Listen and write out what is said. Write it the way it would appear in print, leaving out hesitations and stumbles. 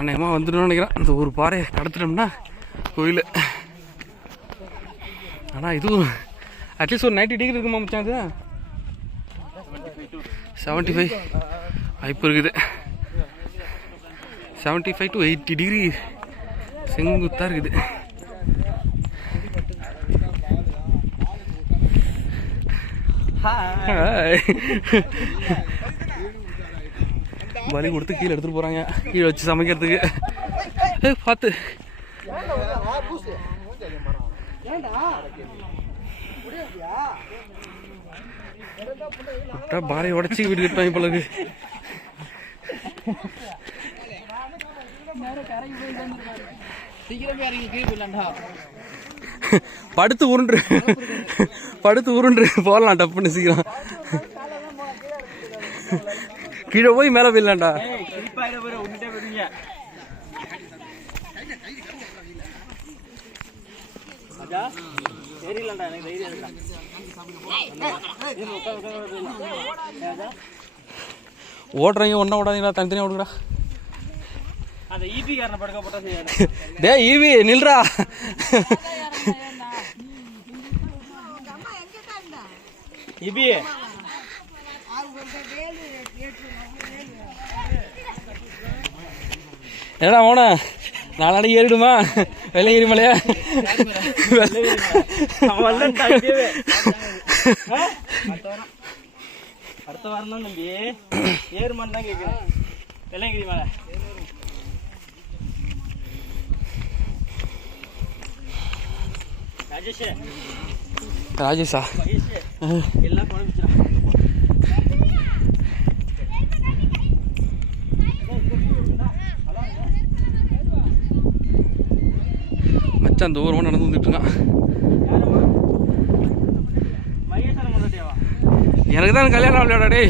அநேகமாக வந்துடும் நினைக்கிறேன். இந்த ஒரு பாறையை கடத்துட்டோம்னா கோயில். ஆனால் இதுவும் அட்லீஸ்ட் ஒரு 90 டிகிரி இருக்குமா மச்சான்? அது 75 வாய்ப்பு இருக்குது. 75 to 80 டிகிரி செங்குத்தாக இருக்குது. பலி கொடுத்து கீழே எடுத்துட்டு போறாங்க, கீழே வச்சு சமைக்கிறதுக்கு. பார்த்து பாறை உடச்சி வீடு கட்டுவாங்க போல இருக்கு. படுத்து உருண்டு போடலாம் டப்புன்னு சீக்கிரம். கீழே போய் மேல போயிடலாம்டா. ஓடுறீங்க ஒன்னா ஓடாதீங்களா, தனித்தனியா ஓடுங்கடா. டே ஈவி நில்றா. என்னடா ஓன நாளாடி ஏறிடுமா வெள்ளங்கிரி மலையா? அடுத்த வாரம் தான் தம்பி ஏறுமான்னு தான் கேட்குறேன். வெள்ளங்கிரி மலை ராஜேஷா எல்லாம் குழம்பிச்சிடா. மச்சான் தூரமாக நடந்து வந்துட்டு இருக்கான். எனக்கு தான் கல்யாணம் விளையாடா டே.